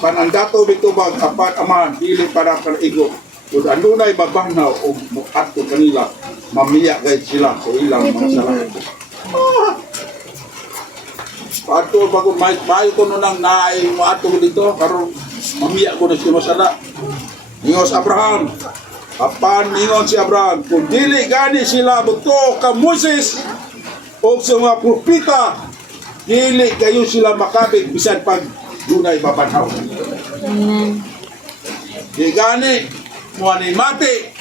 panandato bitubag apat amahan dili para kanigo. Kung andunay babangnaw o ato kanila, mamiya kahit sila sa ilang mga salahat. Pato bago mayo ko nung naay mo ato dito, karon mamiya ko na si masala. Ingos Abraham, apan ingon si Abraham, kung dili gani sila buto ka Moses o sa mga propita, dili kayo sila makabig bisan pag dunay babanhaw. Di gani mo ni mati,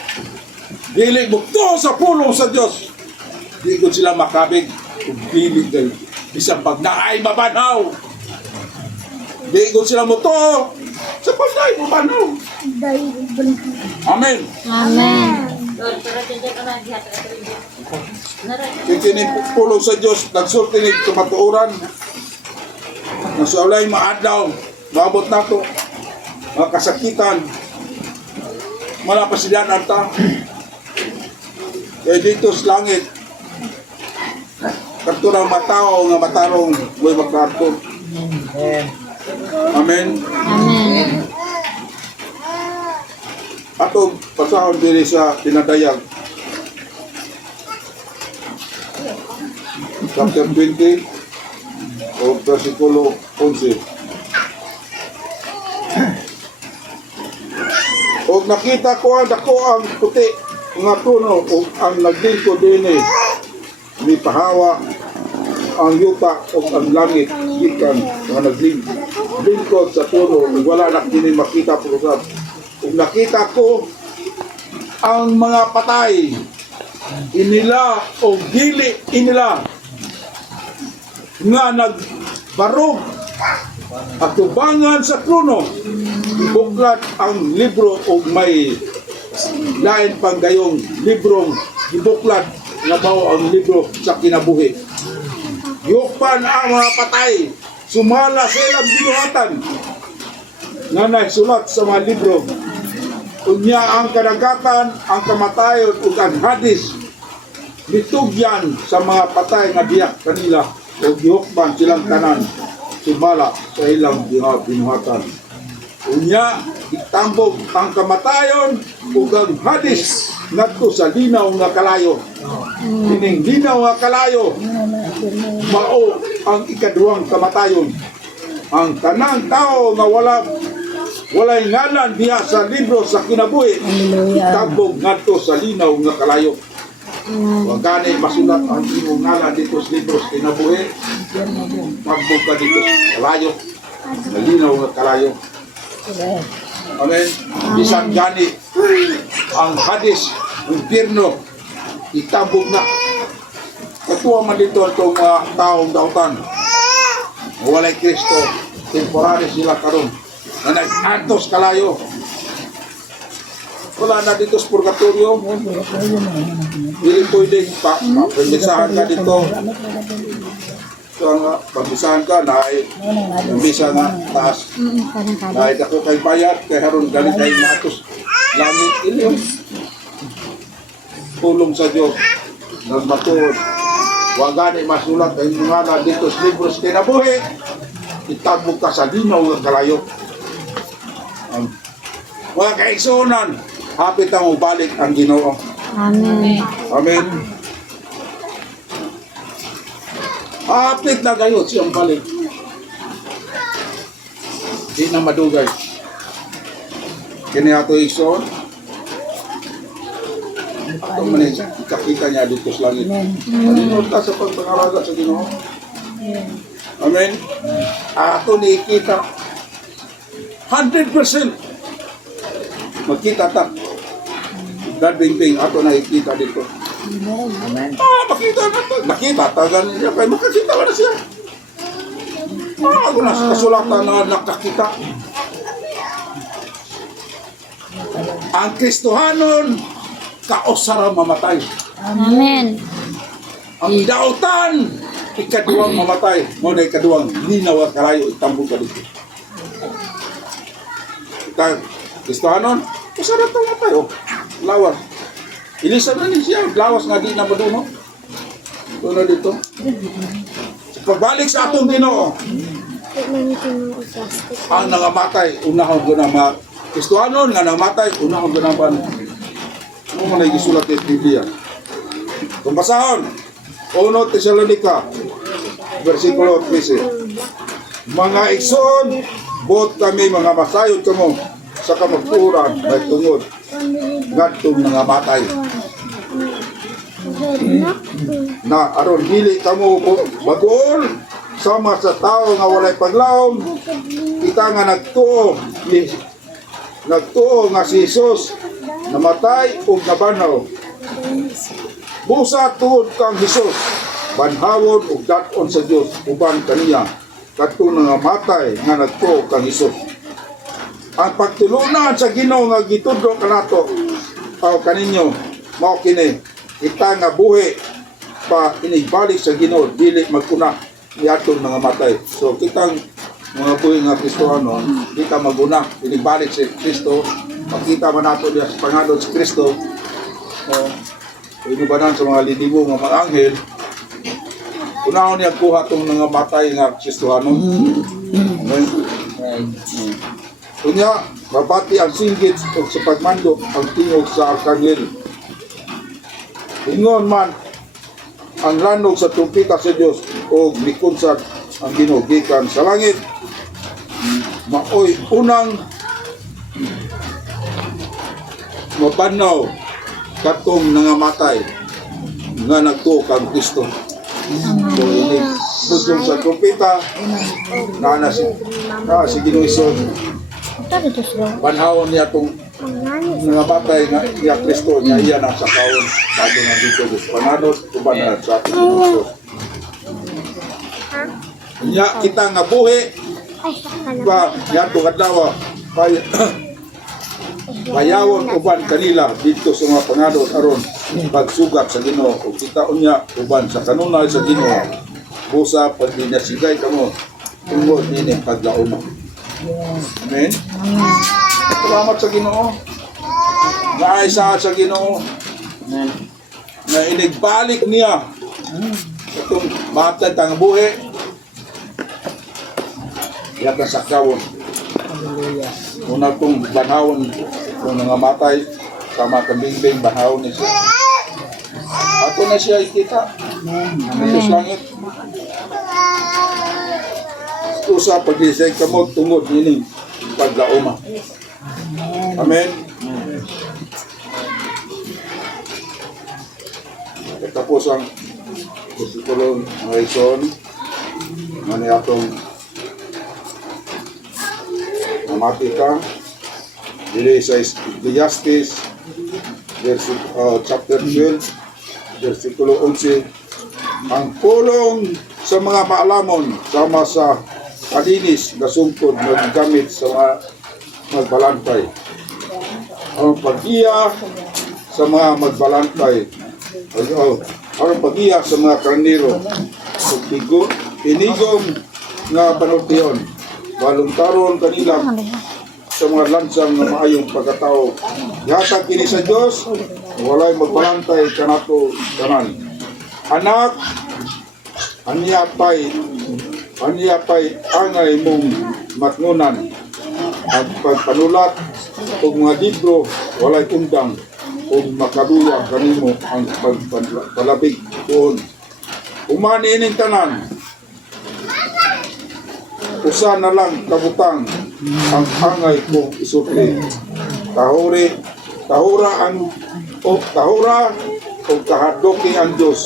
dili bukto sa pulong sa Dios, di ko sila makabig kung dili kayo bisan pag naay babanhaw. Di ko sila muto sa pag naay babanhaw. Amen. Amen. Kini pulong sa Dios nagsulti ni kamatuoran. Nasulay maadlaw, maabot nato mga kasakitan. Wala pa sila nanta. Kaya dito sa langit, karto ng matao nga matarong may magkarto. Amen. Amen. Ato pasahon diri sa pinadayag. Chapter 20 o versikulo 11. O nakita ko ang dako ang puti nga puno o ang nagdingko dinhi ni pahawa ang yuta o ang langit gikan nga naglingkod sa puno ug wala na kini makita pusab. Ug nakita ko ang mga patay inila o dili inila nga nagbarog at tubangan sa trono. Ibuklat ang libro o may lain pang gayong librong ibuklat nga mao ang libro sa kinabuhi. Yukpan ang mga patay, sumala sa ilang binuhatan nga naisulat sa mga libro. Unya ang kadagatan, ang kamatayon ug ang hadis mitugyan sa mga patay nga diyak kanila o gihukman silang tanan sumala sa ilang binuhatan. Unya itambog ang kamatayon ug ang hadis ngadto sa linaw nga kalayo. Kining linaw nga kalayo mao ang ikaduhang kamatayon. Ang tanang tao nga walay ngalan diha sa libro sa kinabuhi itambog ngadto sa linaw nga kalayo. Wag gani masulat ang imong ngalan dito sa libro sa kinabuhi, tambog ka dito sa kalayo, sa linaw nga kalayo. Amen. Bisan gani ang hadis, impyerno, itambog na. Katuwa man dito itong taong dautan. Walay Kristo, temporary sila karon. Na nag-antos kalayo. Wala na dito sa purgatorio. Hindi pwedeng pagbisahan ka dito. So nga, pagbisahan ka, naibisa nga taas. Nahit ako kay bayat, kay haron galing kay matos. Langit, ilim. Tulong sa Diyos. Nagmatuod. Huwag gani masulat ay mga na dito sa libros kinabuhi. Itagbo ka sa linaw ng kalayo. Mga kaigsunan, hapit ang ubalik ang Ginoo. Amen. Amen. Hapit na kayo siyang balik. Di na madugay. Kini ato igsoon. Ato manin ikakita niya dito sa langit. Paninod ka sa pagpangalaga sa Ginoo. Amen. Ato ni ikita 100% magkita ta. Dadbing-bing ato na ikita dito. Amen. Makita na to. Nakita, tagal niya. Kaya makakita na siya. Ako na kasulatan na nakakita. Ang Kristohanon, kaosara mamatay. Amen. Ang dautan, ikaduwang mamatay. Muna ikaduwang linaw at kalayo, itambog ka dito. Kristohanon, kaosara ito mamatay. Oh, lawas. Ilisan na niya siya, lawas nga di na maduno. Doon na dito. Pagbalik sa atong Ginoo, Ang nangamatay, unahon ko na mga Kristohanon nga nangamatay, unahon ko na ba? Ano man ay gisulat sa Biblia? Kung basahon, 1 Tesalonica, versikulo 13. Mga igsoon, buot kami mga masayod kamo sa kamagpuran may tungod ngadtong nangamatay. Na aron dili kamo bagol sama sa tao nga walay paglaom, kita nga nagtuo nga si Jesus namatay ug nabanaw. Busa tuod kang Jesus, banhawon ug dat-on sa Dios uban kaniya kadtong nangamatay nga nagtuo kang Jesus. Ang pagtulunan sa Ginoo nga gitudlo kanato aw kaninyo mao kini, kita nga buhi pa inigbalik sa Ginoo dili magkuna niadtong nangamatay. So kitang mga buhi nga Kristohanon, kita maguna inigbalik si Kristo, makita man nato diya sa pangalod si Kristo. Inubanan sa mga linibo nga mga anghel, unahon niya kuha itong nangamatay nga Kristohanon. Kunya, mabati ang singgit o sa pagmando ang tingog sa Arkanghel. Ingon man ang lanog sa tumpita sa Dios o likunsad ang Ginoo gikan sa langit. Maoy unang mapanaw katong nangamatay nga nagtuo kang Kristo. So ini busong sa tumpita na si Ginoo Isus panahon niya itong nangamatay nga niya Kristo niya iya na sa kaon bago na dito sa pananod uban na sa ating Diyos. Niya kita nga buhi ba niya itong adlaw bayawon uban kanila dito sa mga panganod aron pagsugat sa Ginoo ug kita unya uban sa kanunay sa Ginoo busa pag dinasigay kamo tungod nini paglaom. Amen. Salamat sa Ginoo. Naaysa sa Ginoo. Na inigbalik niya itong matad ang buhi. Yata sa kawon. Una itong banhawon kung nangamatay sama kambing-bing banhawon niya siya. Ako na siya ikita. Ito sa langit. Usa pag-isay kamot tungod ini paglaoma. Amen. Tapos ang versikulo ng Raison mani atong namati ka dili sa Ecclesiastes chapter 12 versikulo 11. Ang pulong sa mga maalamon sama sa kalinis na sungkod naggamit sa mga magbalantay. Ang pag-iya sa mga magbalantay. Ang pag-iya sa mga karnero. Inigom nga panultiyon. Baluntaron kanila sa mga lansang na maayong pagkatao. Yatag kini sa Diyos, walay magbalantay kanato tanan. Anak, Aniya pa'y angay mong matnunan at pagpanulat o mga libro walay undang o makaduya kanimo ang pagpalabig doon. Umani ining tanan, usa na lang kabutang ang angay kong isupli. Tahura o kahadoki ang Diyos.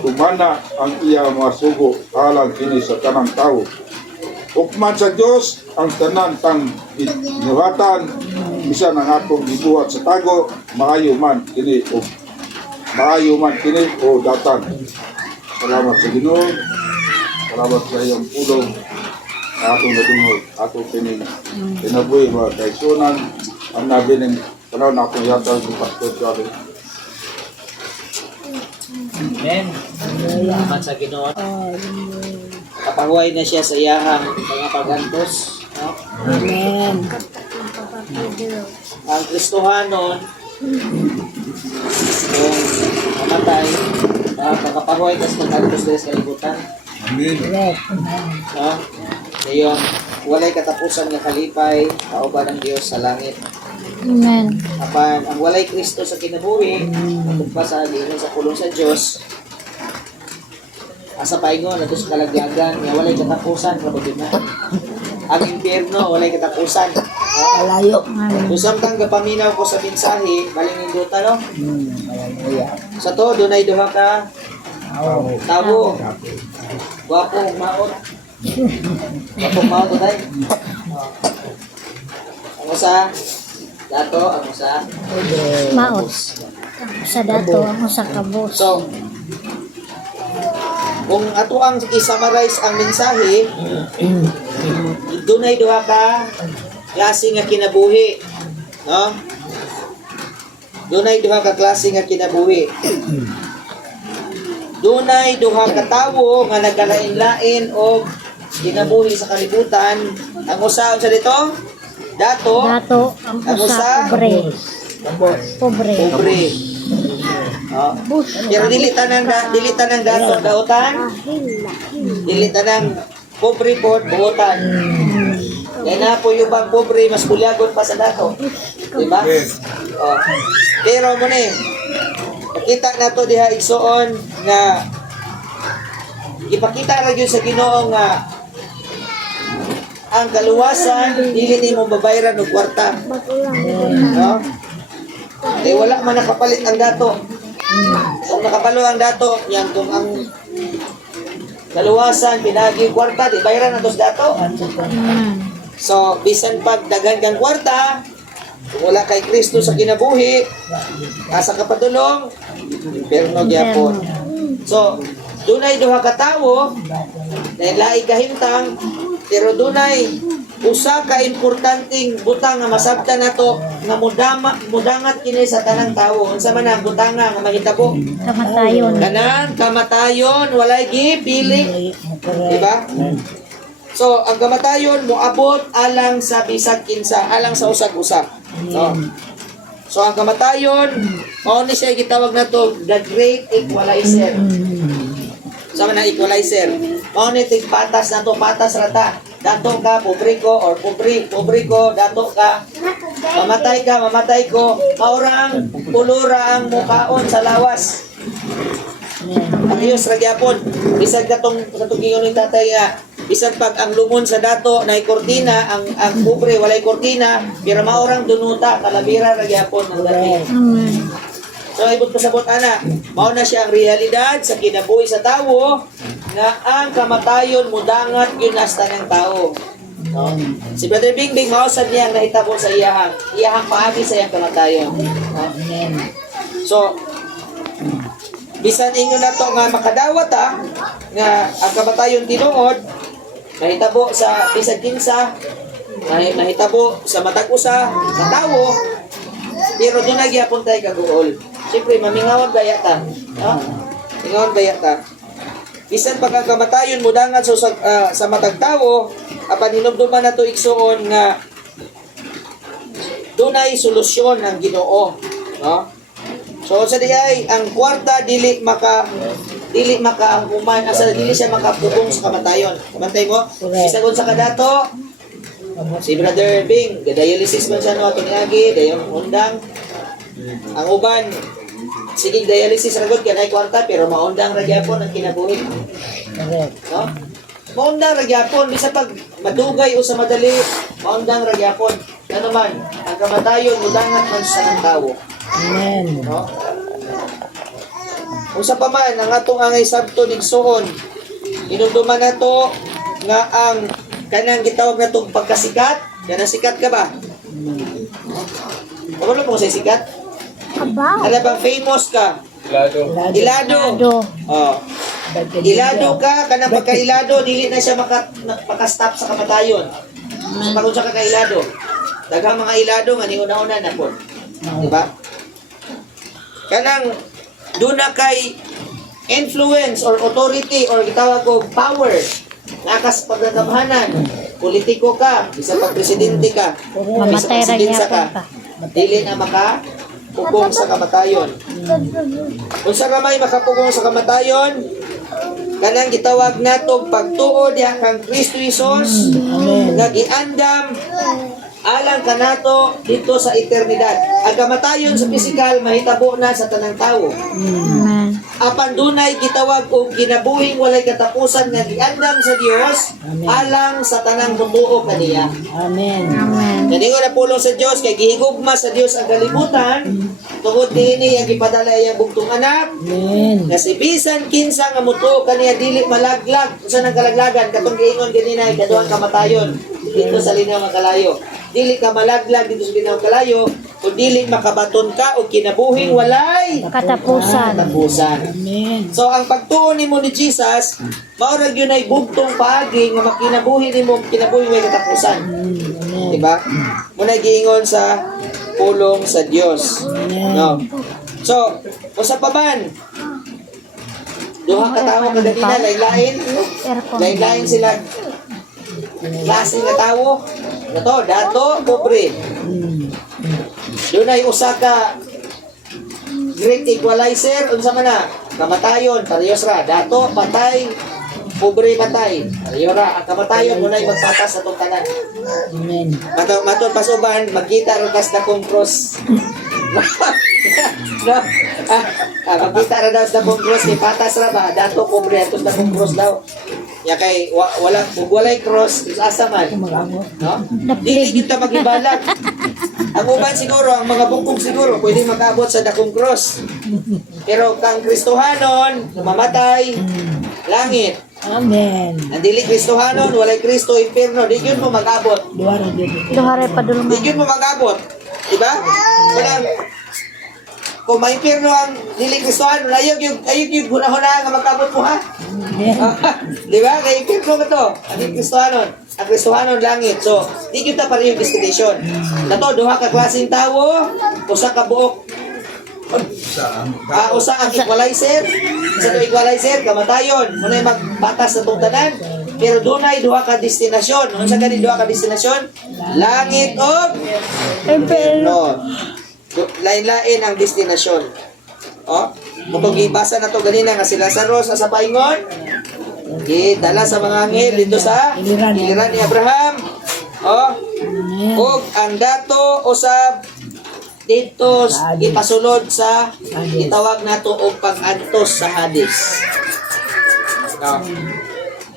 Kumana ang iya mga sugo halang kini sa tanang tao. Ukman sa Diyos ang tanan tang niwatan bisan ang atong gibuhat sa tago maayo man kini o datan. Salamat sa Ginoo. Salamat sa iyong pulong atong nadungog atong kining kinabuhi mga kaigsunan ang nabiling tanaw na akong yatag ng Pastor Charlie. Amen. Salamat sa Ginoo. Kapahuay na siya sa iyahang mga pagantos. No? Amen. Ang Kristohanon, kung mamatay, kakapahuay tas pagantos dahil sa kalibutan. Amen. No? Ngayon, walay katapusan nga kalipay, kauban ng Dios sa langit. Amen. Apan ang walay Kristo sa kinabuhi, atong pa sa dingon sa pulong sa Dios. Asa paingon ato sa kalagyagan nga walay katapusan kabutid na. Ang impierno walay katapusan. Malayo. Usam kang gapaminaw ko sa mensahe, malinginduta no. Sa to dunay duha ka tabo. Gwapo maot. Gwapo maot day. Ang usa dato, ang usa Maot. Sa dato ako sa kabos. So, kung ato ang i-summarize ang mensahe, dunay duha ka klase nga kinabuhi, no? Dunay duha ka klase nga kinabuhi. Dunay duha ka tawo nga nagkalain-lain og kinabuhi sa kalibutan. Ang usa unsa dito? Dato, Dato ang ang usa usa pobre. Pobre. pobre. Oh. Pero dili tanang dato dautan. Dili tanang pobre pod buotan. Kaya na po yung bang pobre mas bulyagon pa sa dato. Diba? Oh. Pero mo ni pakita na to diha igsoon nga ipakita ra gyud sa Ginoo nga ang kaluwasan dili nimo babayaran og kwarta. No? Eh wala man nakapalit ang dato. Kung nakapalo ang dato, yan kung ang kaluwasan pinagi kwarta, di bayaran na to sa dato. So, bisan pag dagan kang kwarta, kung wala kay Kristo sa kinabuhi, asa ka padulong, impierno gyapon. So, dunay duha ka tawo, dahil laing kahimtang, pero dunay usa ka importanteng butang nga masabtan nato nga mudangat kini sa tanang tawo. Unsa man ang butanga nga mahitabo? Kamatayon. Kanang kamatayon walay gipili. Diba? So, ang kamatayon moabot alang sa bisag kinsa, alang sa usag-usag. So, ang kamatayon mao ni siya gitawag nato the great equalizer. Sama na equalizer. Mao ni tig patas nato, patas rata. Dato ka pobre ko or pobre ko, dato ka mamatay ko, maurang pulura ang mukaon sa lawas. Ang Diyos ra gyapon. Bisag katong ingon ni tatay nga bisan pag ang lumon sa dato na kortina, ang pobre walay kortina, pero maurang dunuta kalabira ra gyapon ng dati. Amen. So, ibot pasabot ana, mao na siya ang realidad sa kinabuhi sa tawo nga ang kamatayon mudangat ginasta ng tao. No? Si Brother Bingbing mausad niya ang nahitabo sa iyahang paagi sa iyang kamatayon. No? So, bisan ingon na to nga makadawat nga ang kamatayon tinuod, nahitabo sa bisan kinsa, nahitabo sa matag usa na tawo, pero doon na gyapon tayo kaguol. Siyempre, mamingawan gaya ta. No? Mingawan gaya ta. Bisan pagkakamatayon mo dangan sa matag tawo, apan hinumduman na to igsuon nga dunay solusyon ang Ginoo. No? So sa diay ang kwarta dili maka ang human asa dili siya makapugong sa kamatayon. Kamantay mo? Bisan sa kadato, si Brother Bing, dialysis man siya no atong agi, dayon undang. Ang uban, sige dialysis ragod kaya nay kwarta pero maundang ra gyapon ang kinabuhi. No? Maundang ra gyapon bisan pag madugay o sa madali, maundang ra gyapon. Ano man, ang kamatayon mudangat man sa tawo. Amen. No? Usa pa man ang atong angay sabto digsuon. Inumduman nato nga ang kanang gitawag natong pagkasikat. Kana sikat ka ba? Ano mo sa sikat? Aba. Ano bang famous ka? Ilado. Oh. Ilado ka, kanang pagkailado, dili na siya makastop sa kamatayon. So, pag sa kakailado, daghang mga ilado nga ni una-una na po. Diba? Kanang doon na kay influence or authority or gitawag ko power, nakas pagdadamhanan, politiko ka, isa pag presidente ka, isa Mamatay ra presidensa gyapon ka. dili na makapugong sa kamatayon. Kung sa ramay makapugong sa kamatayon, kanang gitawag nato pagtuo diha kang Kristo Jesus nga giandam alang kanato dito sa eternidad. Ang kamatayon sa pisikal mahitabo na sa tanang tawo. Amen. Apan dunay gitawag og kinabuhing walay katapusan nga giandam sa Dios alang sa tanang tumuo kaniya. Amen. Amen. Kaningon na pulong sa Dios kay gihigugma sa Dios ang kalibutan tungod niini ang gipadala iyang bugtong anak. Amen. Kasi bisan kinsa nga mutuo kaniya dili malaglag usa nang kalaglagan katong giingon ganina kaduhang kamatayon dito sa linaw nga kalayo. Dili ka malaglag dito sa linaw kalayo kung dili makabaton ka og kinabuhing walay Katapusan. katapusan. Amen. So ang pagtuo nimo ni Jesus mao ra gyud ay bugtong paagi nga makinabuhi nimo kinabuhi may katapusan. Amen. Diba? Muna giingon sa pulong sa Dios. No. So, usa pa man duha ka tawo kadalina lain-lain. Aircon. Lain-lain sila klase nga tawo. Dato, pobre. Dunay usa ka great equalizer unsa man na kamatayon parehas ra dato patay pobre patay pareho ra ang kamatayon munay magpatas sa tong tanan. Amen. Matod pasuban magkita ra kas dakong cross. No? Magkita ra daw sa dakong cross kay patas ra ba dato pobre atos dakong cross daw. Ya kay walay cross asa man. No? Dili kita magibalag. Ang uban siguro, ang mga bukog siguro, pwede mag-abot sa dakong cross. Pero kang Kristohanon, mamatay, langit. Amen. Ang dili Kristohanon, walay Kristo, impierno, di yun mo mag-abot. Duha ra gyud. Duhare pa Di dulman. yun mo mag-abot. Diba? Walang, kung may impierno ang dili Kristohanon, ayog yung huna-huna nga mag-abot mo ha? Amen. Diba? Kaya impierno ka to. Ang dili Kristohanon. Ang Kristohanon langit. So, di kita pa rin yung destination. Nato, duha ka klaseng tawo, usa ka buok. Usa ang equalizer. Sa equalizer, kamatayon. Muna'y magbatas sa itong tanan. Pero dunay duha ka destinasyon. Unsa ka duha ka destinasyon? Langit o impierno. Lain-lain ang destinasyon. Oh, kung ibasa na to ganina nga sila sa Rosa sa paingon, dala sa mga anghel dito sa iliran ni Abraham. Oh, ug ang dato usab dito ipasulod sa gitawag nato og pag-antos sa Hades. No.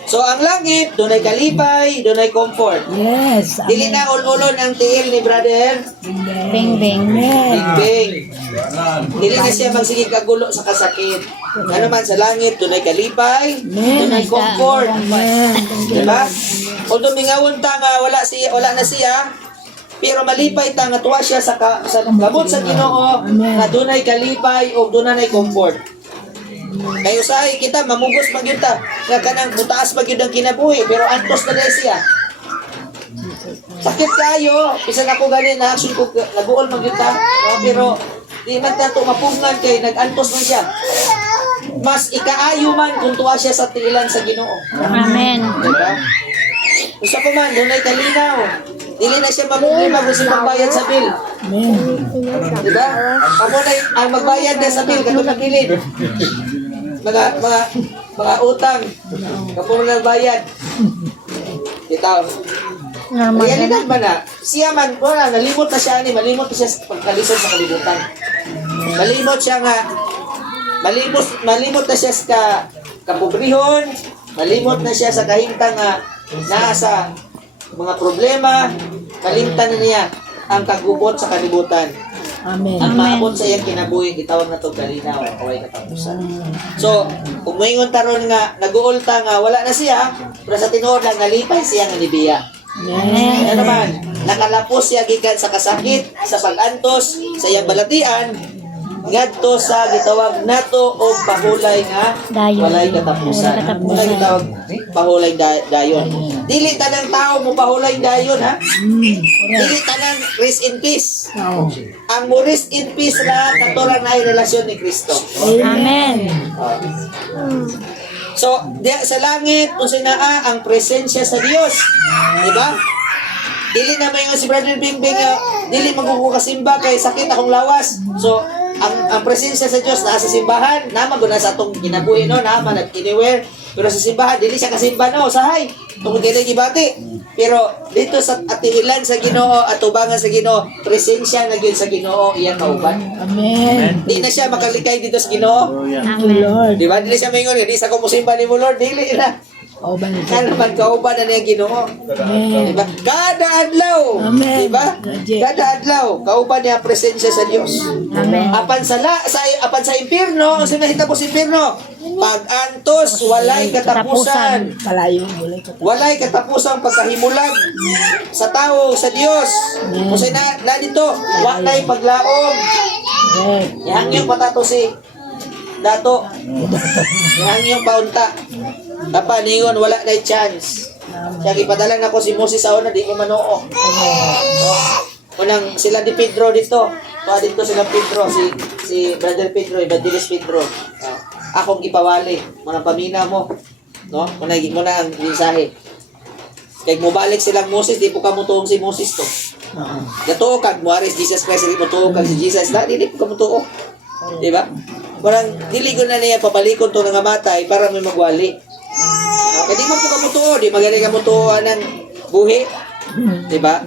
So ang langit dunay kalipay, dunay comfort. Yes. Dili na ululon ang tiil ni brother. Bing bing. Bing. Dili na siya magsige kagulo sa kasakit. Ano man sa langit, dunay kalipay, dunay comfort. Diba? Although mingawon ta nga wala na siya, pero malipay ta nga tuwa siya sa gamot sa Ginoo nga dunay kalipay o dunay comfort. Kayo usahay kita mamugos man gyud ta nga kanang mutaas pa gyud ang kinabuhi pero antos na dai siya. Sakit kayo, bisan ako gani na action ko naguol man gyud ta, pero di man ta to mapungan kay nag-antos man siya. Mas ikaayo man kung tuwa siya sa tiilan sa Ginoo. Amen. Diba? Gusto ko man, dunay kalinaw. Dili na siya mamumulima kung siya magbayad sa bill. Amen. Diba? Ako na ang magbayad na sa bill, katong nabilin. Mga utang. Kapag na bayad. Ito. Normal na. Realidad ba na? Siya man, wala, nalimot na siya malimot na siya sa pagkalisod sa kalibutan. Malimot siya nga, malimot na siya sa kapobrihon, malimot na siya sa kahintang nga nasa mga problema, kalimtan na niya ang kagubot sa kalibutan. Amen. Ang maabot sa iyang kinabuhi, itawag na ito kalinaw, kaway katapusan. So, kung moingon taron nga, naguol ta nga, wala na siya, pero sa tinuod lang, nalipay siya nga nibiya. Ano naman, nakalapos siya gikan sa kasakit, sa pag-antos, sa iyang balatian, ngadto sa gitawag nato o pahulay nga Dayon. walay katapusan. Walay gitawag pahulay dayon. Dili tanang tao mo pahulay dayon ha. Dili tanang rest in peace. Ang mo rest in peace ra katura na ay relasyon ni Kristo. Amen. So, diya sa langit unsay naa ang presensya sa Dios. Di ba? Dili na may si Brother Bingbing dili magkukukasimba kay sakit akong lawas. So, ang presensya sa Dios naa sa simbahan, naman guna sa atong kinabuhi no, naman at anywhere. Pero sa simbahan, dili siya kasimba no, sahay. Tungkol dili gibati. Pero dito sa atihilan sa Ginoo at tubangan sa Ginoo, presensya na gyud sa Ginoo iyang kauban. Amen. Di na siya makalikay dito sa Ginoo. Thank you, Lord. Di ba? Dili siya maingon, di sa kumusimba ni mo Lord, dili na. O ba na Ano man kauban na niya Ginoo. Amen. Diba? Kada adlaw. Amen. Diba? Kada adlaw, kauban niya ang presensya sa Dios. Amen. Apan sa impierno, ang sinahitabo sa impierno, pag-antos, walay katapusan. Kalayo, mulay ka. Walay katapusang pagkahimulag sa tao, sa Dios. Kung sa'yo na dito, walay paglaom. Amen. Ihangyong patato si Dato. Ihangyong paunta. Tapa, ningon, wala na chance. Kaya ipadala na ko si Moses sa una, di ko manoo. Unang sila di Pedro dito. Dito sila Pedro, si Brother Pedro, Evangelist Pedro. Akong ipawali, munang pamina mo. No? Muna ang mensahe. Kaya mo balik silang Moses, di po ka mutuong si Moses to. Natuo kag Muaris Jesus Christ, di mutuo kag si Jesus. Di po ka mutuo. Diba? Parang dili ko na niya pabalikon to nga matay para may magwali. Okay, di man po ka mutuo, di magaling ka mutuo ng buhi. Diba?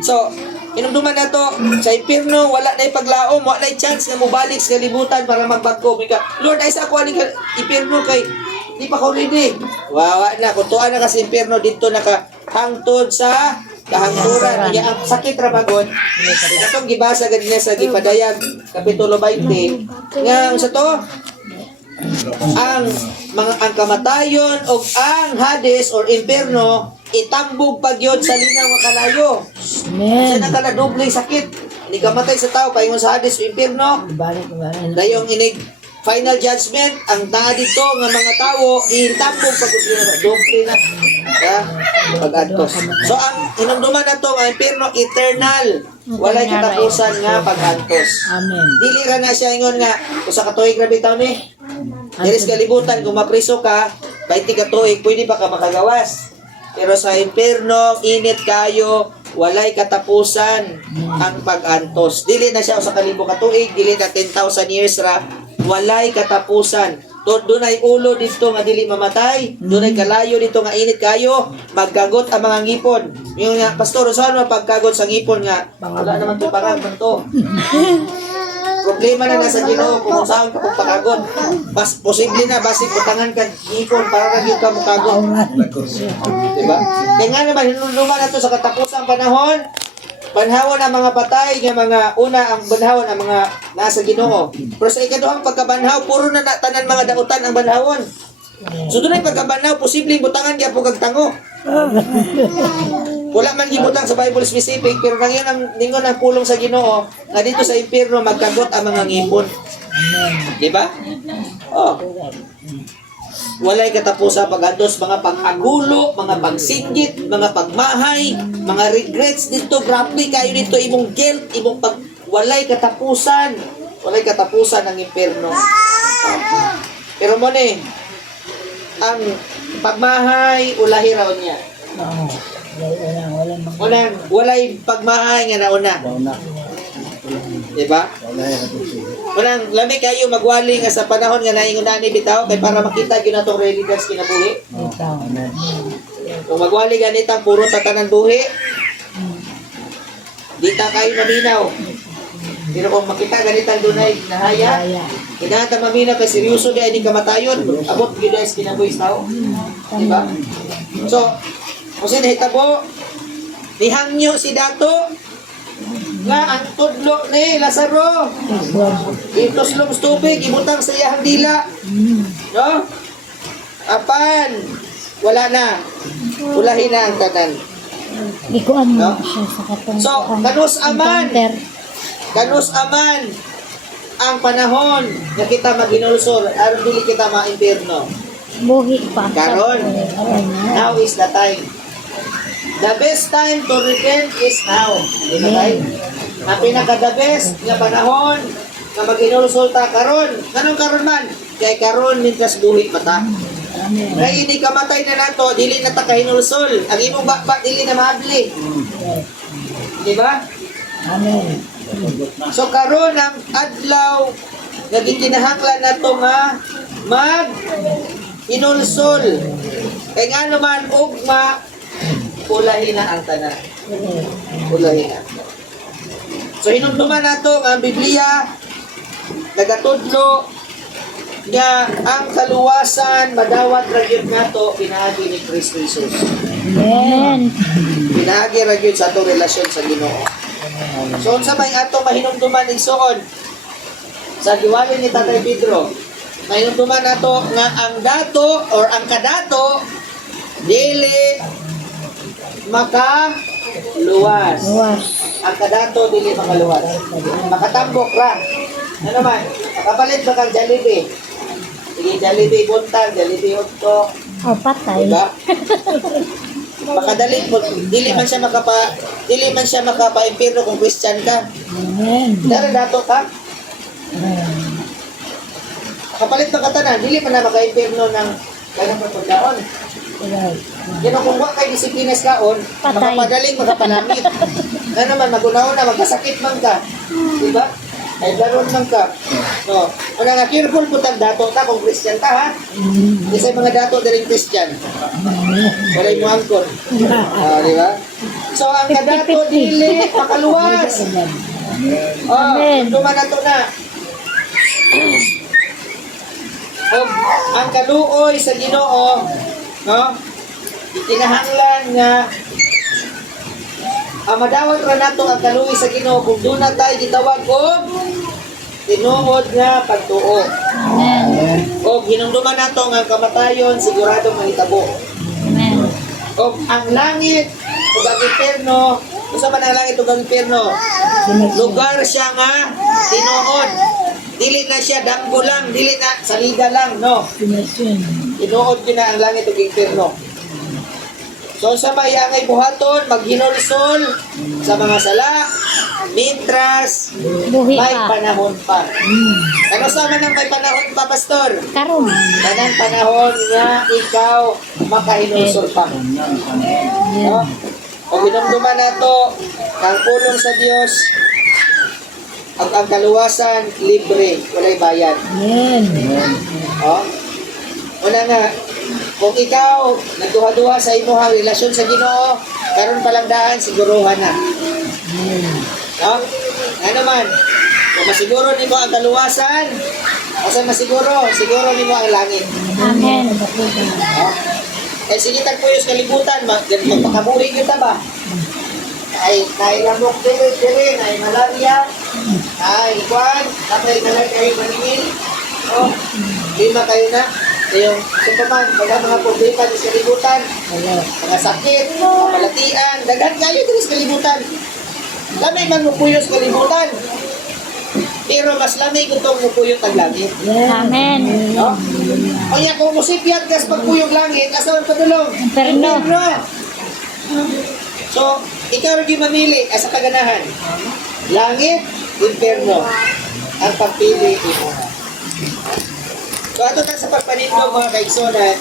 So, inumduman na to, sa impierno, wala na ipaglaom, wala na chance na mubalik sa kalibutan para magbagko. Lord, ay sa ako aning impierno kay, di pa ko ready. Wawa na, kung tuan na kasi impierno, dito nakahangtod sa kahangturan. Iya ang sakit rabagon. Itong gibasa ganina sa Gipadayag, Kapitulo 20. Nga, sa to, ang kamatayon o ang Hades or impierno itambog pagyod sa linaw nga kalayo. Amen. Sa nakaladobleng sakit, ni kamatay sa tao paingon sa Hades o impierno. Balik ko ba na. Dayong inig final judgment ang naa dito nga mga tao itambog pagyod sa doble na. Pag-antos. So ang inumduman na to ang impierno eternal. Walay katapusan nga pag-antos. Amen. Dili ra na siya ingon nga usa ka tuig na bitaw ni. Diris kalibutan kung mapriso ka, 20 ka tuig, pwede pa ka makagawas. Pero sa impierno, init kayo, walay katapusan ang pag-antos. Dili na siya sa kalibo ka tuig, dili na 10,000 years ra, walay katapusan. Doon ay ulo dito nga dili mamatay, doon ay kalayo dito nga init kayo, magkagot ang mga ngipon. Yung nga, pastor, saan mo pagkagot sa ngipon nga? Wala naman to, parang to. Problema na nasa Ginoo kung saan ka pagpakagon. Posible na basig butangan ka ngipon para ra gyud ka mukagon. Diba? Kaya nga naman hinuluman na to sa katapusang panahon. Banhawon ang mga patay nga mga una ang banhawon ang mga nasa Ginoo. Pero sa ikaduhang pagkabanhaw puro na tanan mga dautan ang banhawon. So doon ay pagkabanhaw posibleng butangan gyapon kag tango. Wala man gibutang sa Bible specific pero nang yun ang ningon ang pulong sa Ginoo nga dito sa impierno magkagot ang mga ngipon. Di ba? Oh. Walay katapusan pag-antos, mga pag-agulo, mga pagsinggit, mga pagmahay, mga regrets dito, grabe kayo dito, imong guilt, imong walay katapusan. Walay katapusan ng impierno. Pero mo ni, ang pagmahay, ulahi raw niya. Oo. Wala. Walay pagmahay nga nauna. Diba? Unang lami kayo magwali nga sa panahon nga naingon na ni bitaw kay para makita gyud natong realidad kinabuhi. Kung magwali ganitang puro tatanan buhi. Di ta kayo maminaw. Pero kung makita ganitang dunay nahaya, kinahanglan maminaw kay seryoso di ay kamatayon. Abot gyud ay kinabuhi sa tao. Diba? So, kung sinahitabo, nihangyo si Dato nga ang tudlo ni Lazaro. Ituslong tubig, ibutang sa iyang dila. No? Apan, wala na. Ulahin na ang tanan. Ikuan mo No? siya sa katong So, kanus aman. encounter. Kanus aman ang panahon na kita maghinulsol aron dili kita ma-impierno. Buhi pa. Karon. Now is the time. The best time to repent is now. Di ba tayo? Ang pinaka-the best nga panahon na mag-inulsol ta karon. Kanong karon man? Kay karon mintas buhi mata. Kay hindi kamatay na nato, dili na ta kahinulsol. Ang imong bakba dili na maadli. Di ba? Amen. So karon ang adlaw nga gikinahanglan nato nga hinulsol. Kaya nga naman, ugma, ulahin na ang tanan. Ulahin na. So, hinumduman nato ang Biblia, nagatudlo, nga ang kaluwasan, madawat ragyod nato, pinagi ni Kristo Jesus. Amen. Pinagi ragyod sa atong relasyon sa Ginoo. So, unsa may ato mahinumduman igsoon sa giwali ni Tatay Pedro, mahinumduman nato nga ang dato or ang kadato dili makaluwas. Luwas. Ang kadato dili makaluwas. Makatambok ra. Ano naman? Makapalit ba kang Jollibee? Sige, Jollibee buntag, Jollibee hotdog. O, patay. Diba? Makadali po, dili man siya makapa-impirno kung Christian ka. Amen. Dara dato ka. Kapalit ng katanan, dili man na maka-impirno ng ganang pagkaon. Right. Kaya kung wa kay disiplinas kaon, Patay. makapadaling makapanamit. Nga naman, magunaon na, magkasakit man ka. Diba? Ay laron man ka. No. Una nga, careful po tag dato ka kung Christian ka, ha? Kasi mga dato din Christian. Walay mo angkon. Diba? So, ang kadato dili, makaluwas. Amen. Duman na to na. Ang kaluoy sa Ginoo, no? Ikinahanglan nga madawat ra nato ang kaluoy sa Ginoo kung doon na tayo gitawag og tinuod nga pagtuo. Amen. O hinumduman nato nga kamatayon sigurado mahitabo. Amen. O ang langit ug ang impierno, unsa man ang langit ug ang impierno? Lugar siya nga tinuod. Dili na siya danggo lang, dili na salida lang, no. Pinasyon. Tinuod gyud na ang langit ug impierno. So sa mayangay buhaton, maghinulsol sa mga sala, mintras Buhi may pa. panahon pa. Ano sa man ang may panahon pa, Pastor? Karon. Kanang panahon nga ikaw makahinulsol pa. No? O hinumduman nato ang pulong sa Dios, ang kaluwasan libre, walay bayad. Amen. Oh. Una nga, kung ikaw nagduha-duha sa imong relasyon sa Ginoo, karon pa lang daan siguruhan na. No? Ano man, kung masiguro nimo ang kaluwasan, asa masiguro, siguro nimo ang langit. Amen. No? Eh sige tagpuyos kalibutan, magpakabuhi kita ba? Ay lamok dire, ay malaria, ay kwan, tapay kayo maningil. Oh, lima kayo na. Yung sumpaman, mga problema sa kalibutan, mga sakit, mga malatian, daghan kayo din sa kalibutan. Lamay man mupuyo sa kalibutan. Pero mas lamay kung itong mupuyo tag langit. Amen. No? Kaya kung musipyat ka sa pagpuyong langit, asaman padulong? Inferno. So, ikaw rin mamili sa kaganahan. Langit, inferno. Ang pagpili ito. So, ato na sa pagpanindog mga kaigsonan.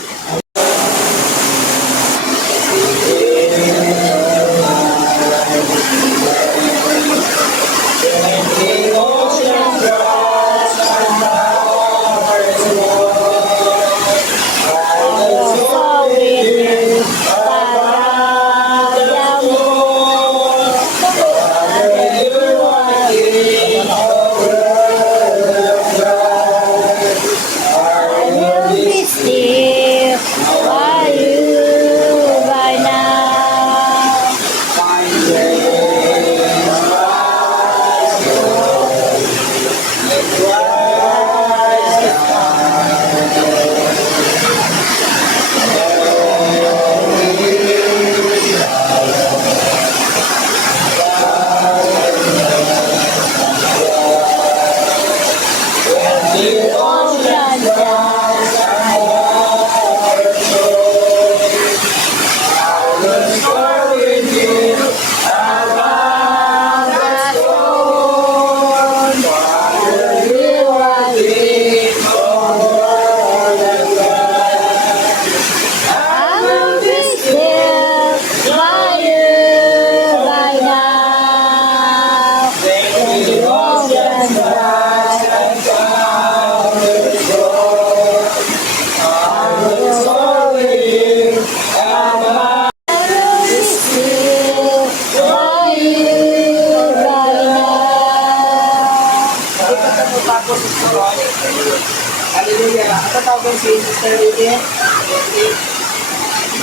Hallelujah. Ako tawag si Sister Rudy.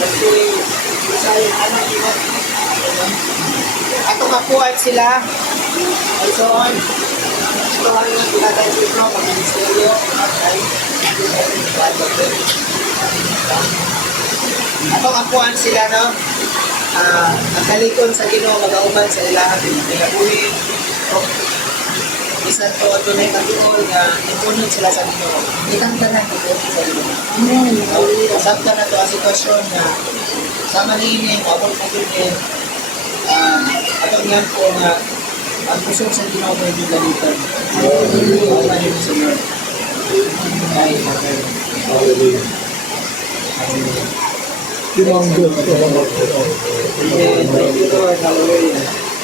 Kasi isa yung anak niyo. Ato kapuan sila. Also on. Ito ang pinatay dito mag-ministeryo. Ato kapuan sila, no? Ang kalikon sa Ginoo mag-auman sa ilahan pinabuhi. Isa to tunay na Ginoo nga ipunod sila sa Ginoo. Itang tanan dito sa Ginoo. Amen. Sabta na to ang sitwasyon na sama niini abot po din atong yan po nga ang pusok sa Ginoo may galitan. Auman din sa Lord. Ay, Hallelujah. Amen. Thank you, Lord. Hallelujah.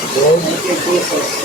Thank you, Jesus.